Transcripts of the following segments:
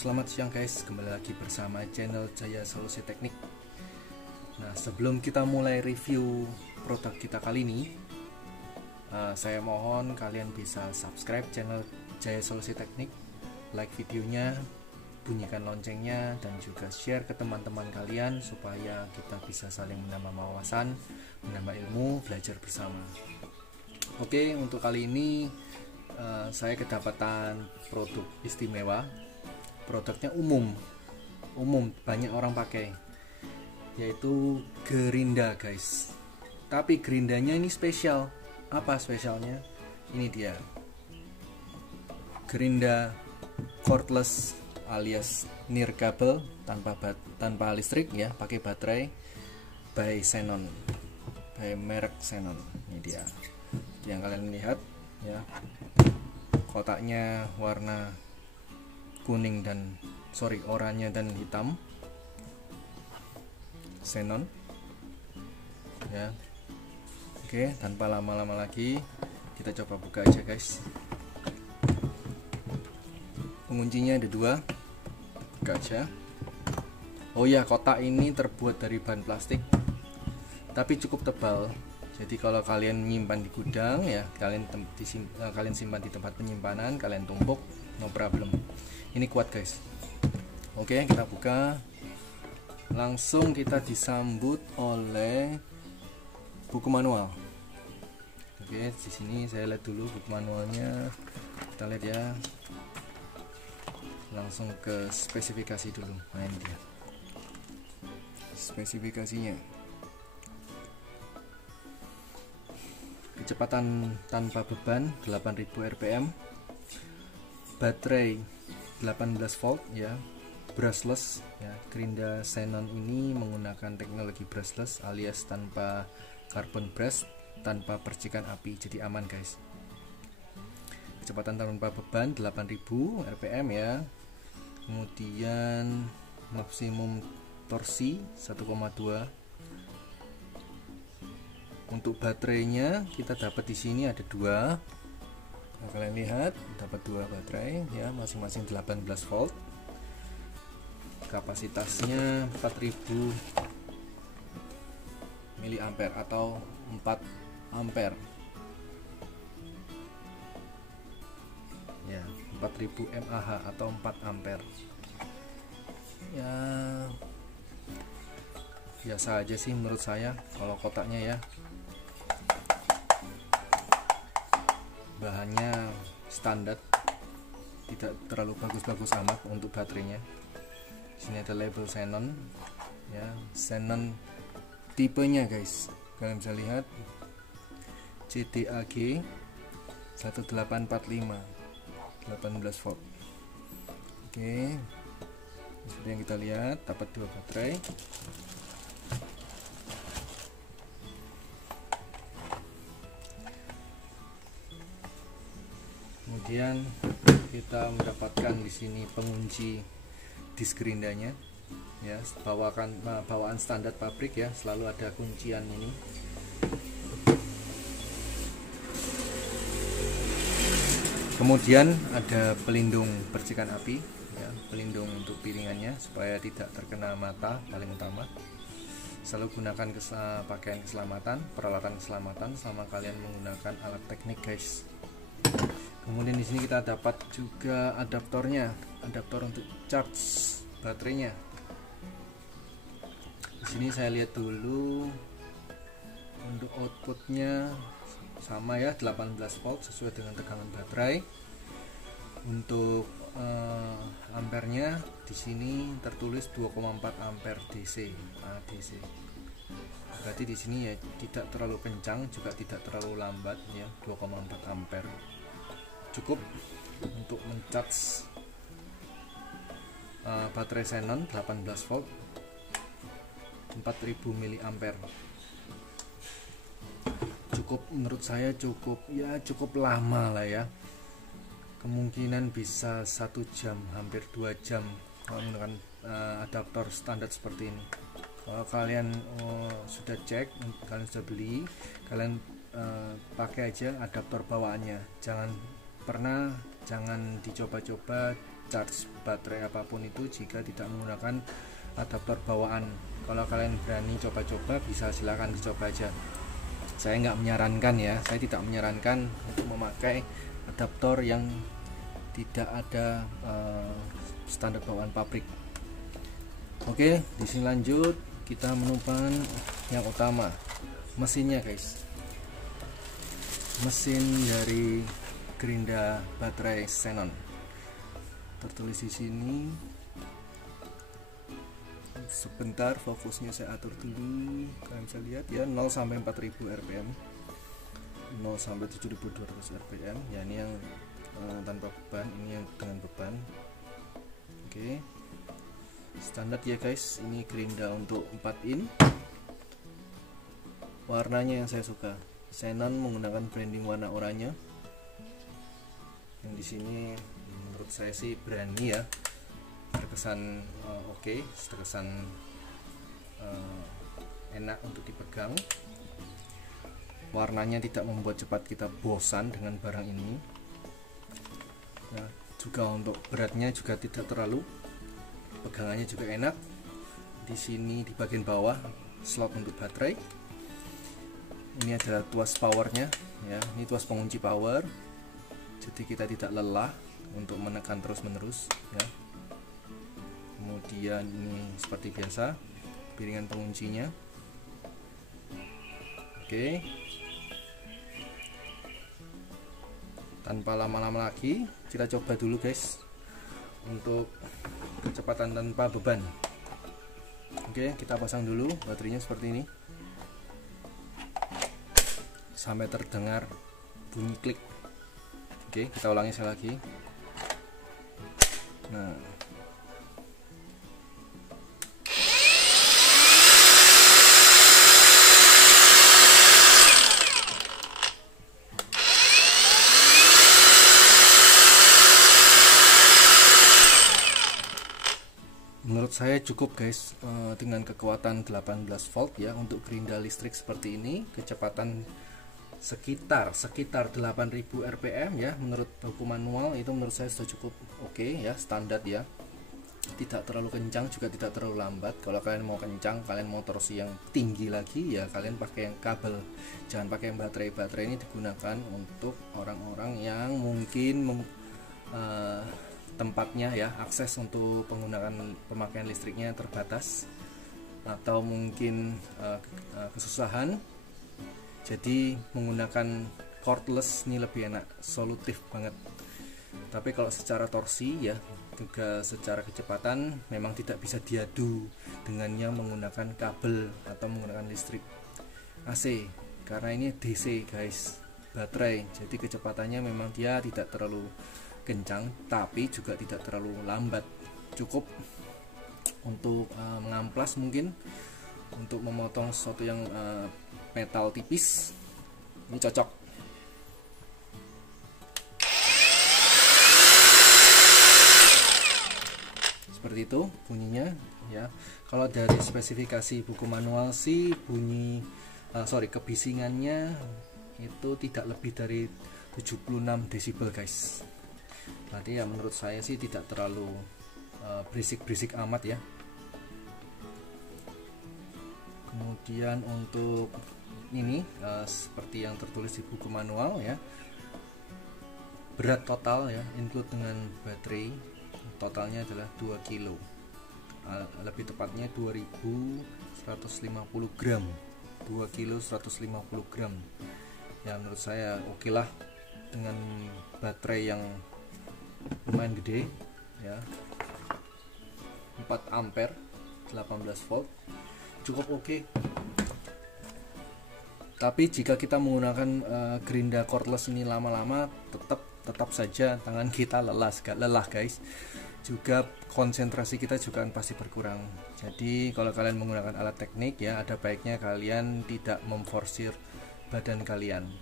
selamat siang guys, kembali lagi bersama channel Jaya Solusi Teknik. Nah, sebelum kita mulai review produk kita kali ini, saya mohon kalian bisa subscribe channel Jaya Solusi Teknik, like videonya, bunyikan loncengnya, dan juga share ke teman-teman kalian supaya kita bisa saling menambah wawasan, menambah ilmu, belajar bersama. Oke, untuk kali ini saya kedapatan produk istimewa. Produknya umum banyak orang pakai, yaitu gerinda guys. Tapi gerindanya ini spesial. Apa spesialnya? Ini dia, gerinda cordless alias nirkabel tanpa listrik ya, pakai baterai, by Xenon, by merek Xenon. Ini dia yang kalian lihat ya, kotaknya warna kuning dan oranye dan hitam, Xenon ya. Oke, tanpa lama-lama lagi kita coba buka aja guys. Penguncinya ada dua, buka aja. Oh ya, kotak ini terbuat dari bahan plastik tapi cukup tebal. Jadi kalau kalian menyimpan di gudang ya, kalian simpan di tempat penyimpanan, kalian tumpuk, no problem. Ini kuat guys. Oke, kita buka. Langsung kita disambut oleh buku manual. Oke, di sini saya lihat dulu buku manualnya. Kita lihat ya. Langsung ke spesifikasi dulu. Nah, ini dia spesifikasinya. Kecepatan tanpa beban 8000 rpm, baterai 18 volt ya, brushless ya. Gerinda Xenon ini menggunakan teknologi brushless alias tanpa carbon brush, tanpa percikan api, jadi aman guys. Kecepatan tanpa beban 8000 rpm ya. Kemudian maksimum torsi 1,2. Untuk baterainya kita dapat di sini ada dua. Nah, kalian lihat dapat dua baterai ya, masing-masing 18 volt. Kapasitasnya 4000 mAh atau 4 ampere. Ya, 4000 mAh atau 4 ampere. Ya, biasa aja sih menurut saya kalau kotaknya ya. Bahannya standar, tidak terlalu bagus-bagus amat untuk baterainya. Sini ada label Xenon ya, Xenon tipenya guys, kalian bisa lihat CDAG 1845 18 volt. Oke, seperti yang kita lihat dapat dua baterai. Kemudian kita mendapatkan di sini pengunci disk gerindanya ya, bawaan standar pabrik ya, selalu ada kuncian ini. Kemudian ada pelindung percikan api ya, pelindung untuk piringannya supaya tidak terkena mata, paling utama. Selalu gunakan pakaian keselamatan, peralatan keselamatan selama kalian menggunakan alat teknik guys. Kemudian di sini kita dapat juga adaptornya, adaptor untuk charge baterainya. Di sini saya lihat dulu untuk outputnya sama ya, 18 volt sesuai dengan tegangan baterai. Untuk ampernya di sini tertulis 2,4 ampere DC. Berarti di sini ya tidak terlalu kencang juga tidak terlalu lambat ya, 2,4 ampere. Cukup untuk mencharge baterai Xenon 18 volt 4000 mAh. Cukup, menurut saya cukup lama lah ya. Kemungkinan bisa 1 jam, hampir 2 jam kalau menggunakan adaptor standar seperti ini. Kalau kalian sudah cek, kalian sudah beli, kalian pakai aja adaptor bawaannya. Jangan dicoba-coba charge baterai apapun itu jika tidak menggunakan adaptor bawaan. Kalau kalian berani coba-coba bisa silahkan dicoba aja. Saya nggak menyarankan ya, saya tidak menyarankan untuk memakai adaptor yang tidak ada standar bawaan pabrik. Oke, di sini lanjut kita menumpang yang utama, mesinnya guys. Mesin dari gerinda baterai Xenon. Tertulis di sini. Sebentar, fokusnya saya atur dulu. Kalian bisa lihat ya, 0 sampai 4000 rpm, 0 sampai 7200 rpm. Ya, ini yang tanpa beban, ini yang dengan beban. Oke. Standar ya guys, ini gerinda untuk 4 in. Warnanya yang saya suka. Xenon menggunakan branding warna oranye. Yang di sini menurut saya sih berani ya, terkesan oke, terkesan enak untuk dipegang. Warnanya tidak membuat cepat kita bosan dengan barang ini. Nah, juga untuk beratnya juga tidak terlalu, pegangannya juga enak. Di sini di bagian bawah slot untuk baterai. Ini adalah tuas powernya ya, ini tuas pengunci power. Jadi kita tidak lelah untuk menekan terus-menerus ya. Kemudian ini seperti biasa piringan penguncinya. Oke. Tanpa lama-lama lagi, kita coba dulu guys untuk kecepatan tanpa beban. Oke, kita pasang dulu baterainya seperti ini sampai terdengar bunyi klik. Oke, kita ulangi sekali lagi. Nah, menurut saya cukup guys, dengan kekuatan 18 volt ya untuk gerinda listrik seperti ini. Kecepatan sekitar 8000 rpm ya, menurut baku manual itu menurut saya sudah cukup oke ya, standar ya. Tidak terlalu kencang juga tidak terlalu lambat. Kalau kalian mau kencang, kalian mau torsi yang tinggi lagi ya, kalian pakai yang kabel, jangan pakai yang baterai. Baterai ini digunakan untuk orang-orang yang mungkin tempatnya ya, akses untuk penggunaan pemakaian listriknya terbatas, atau mungkin kesusahan. Jadi menggunakan cordless ini lebih enak, solutif banget. Tapi kalau secara torsi ya, juga secara kecepatan memang tidak bisa diadu dengannya menggunakan kabel atau menggunakan listrik AC, karena ini DC guys, baterai. Jadi kecepatannya memang dia tidak terlalu kencang, tapi juga tidak terlalu lambat. Cukup untuk mengamplas, mungkin untuk memotong sesuatu yang metal tipis, ini cocok. Seperti itu bunyinya ya. Kalau dari spesifikasi buku manual sih bunyi kebisingannya itu tidak lebih dari 76 desibel guys. Berarti ya menurut saya sih tidak terlalu berisik-berisik amat ya. Kemudian untuk ini seperti yang tertulis di buku manual ya, berat total ya, include dengan baterai, totalnya adalah 2 kilo, lebih tepatnya 2150 gram, 2 kilo 150 gram ya. Menurut saya oke lah dengan baterai yang lumayan gede ya, 4 ampere 18 volt, cukup oke. Tapi jika kita menggunakan gerinda cordless ini lama-lama, tetap saja tangan kita lelah guys. Juga konsentrasi kita juga pasti berkurang. Jadi kalau kalian menggunakan alat teknik ya, ada baiknya kalian tidak memforsir badan kalian.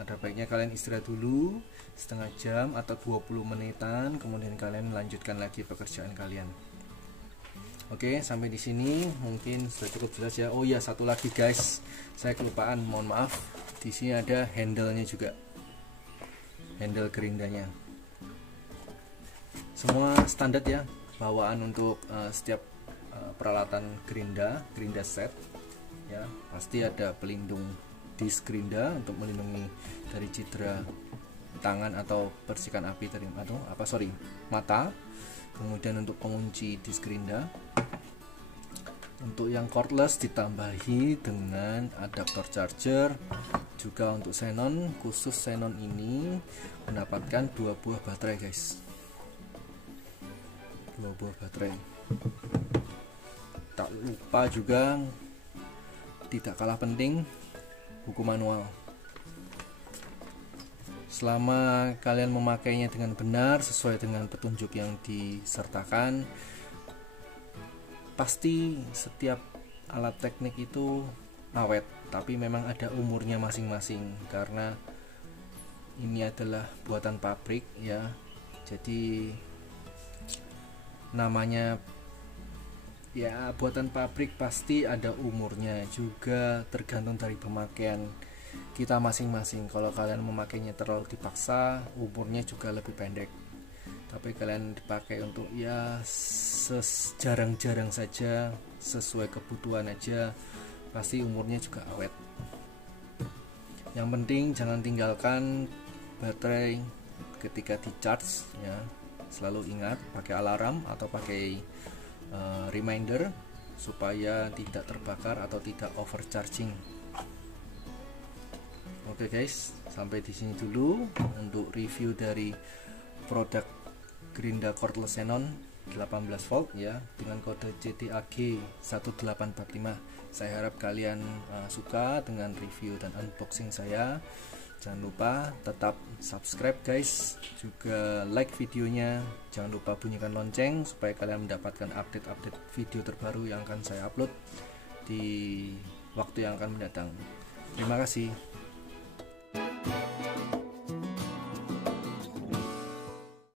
Ada baiknya kalian istirahat dulu setengah jam atau 20 menitan, kemudian kalian melanjutkan lagi pekerjaan kalian. Oke, sampai di sini mungkin sudah cukup jelas ya. Oh ya, satu lagi guys, saya kelupaan, mohon maaf. Di sini ada handle-nya juga, handle gerindanya. semua standar ya bawaan untuk setiap peralatan gerinda set ya. Pasti ada pelindung disk gerinda untuk melindungi dari cedera tangan atau percikan api dari mata. Kemudian untuk pengunci disk gerinda, untuk yang cordless ditambahi dengan adaptor charger. Juga untuk xenon, khusus xenon ini mendapatkan 2 buah baterai guys, 2 buah baterai. Tak lupa juga, tidak kalah penting, buku manual. Selama kalian memakainya dengan benar sesuai dengan petunjuk yang disertakan, pasti setiap alat teknik itu awet, tapi memang ada umurnya masing-masing karena ini adalah buatan pabrik ya. Jadi namanya ya buatan pabrik pasti ada umurnya, juga tergantung dari pemakaian kita masing-masing. Kalau kalian memakainya terlalu dipaksa, umurnya juga lebih pendek. Tapi kalian dipakai untuk ya jarang-jarang saja, sesuai kebutuhan aja, pasti umurnya juga awet. Yang penting jangan tinggalkan baterai ketika di charge ya. Selalu ingat pakai alarm atau pakai reminder supaya tidak terbakar atau tidak overcharging. Oke guys, sampai di sini dulu untuk review dari produk gerinda cordless xenon 18 volt ya dengan kode CTAG 1845. Saya harap kalian suka dengan review dan unboxing saya. Jangan lupa tetap subscribe guys, juga like videonya. Jangan lupa bunyikan lonceng supaya kalian mendapatkan update-update video terbaru yang akan saya upload di waktu yang akan mendatang. Terima kasih.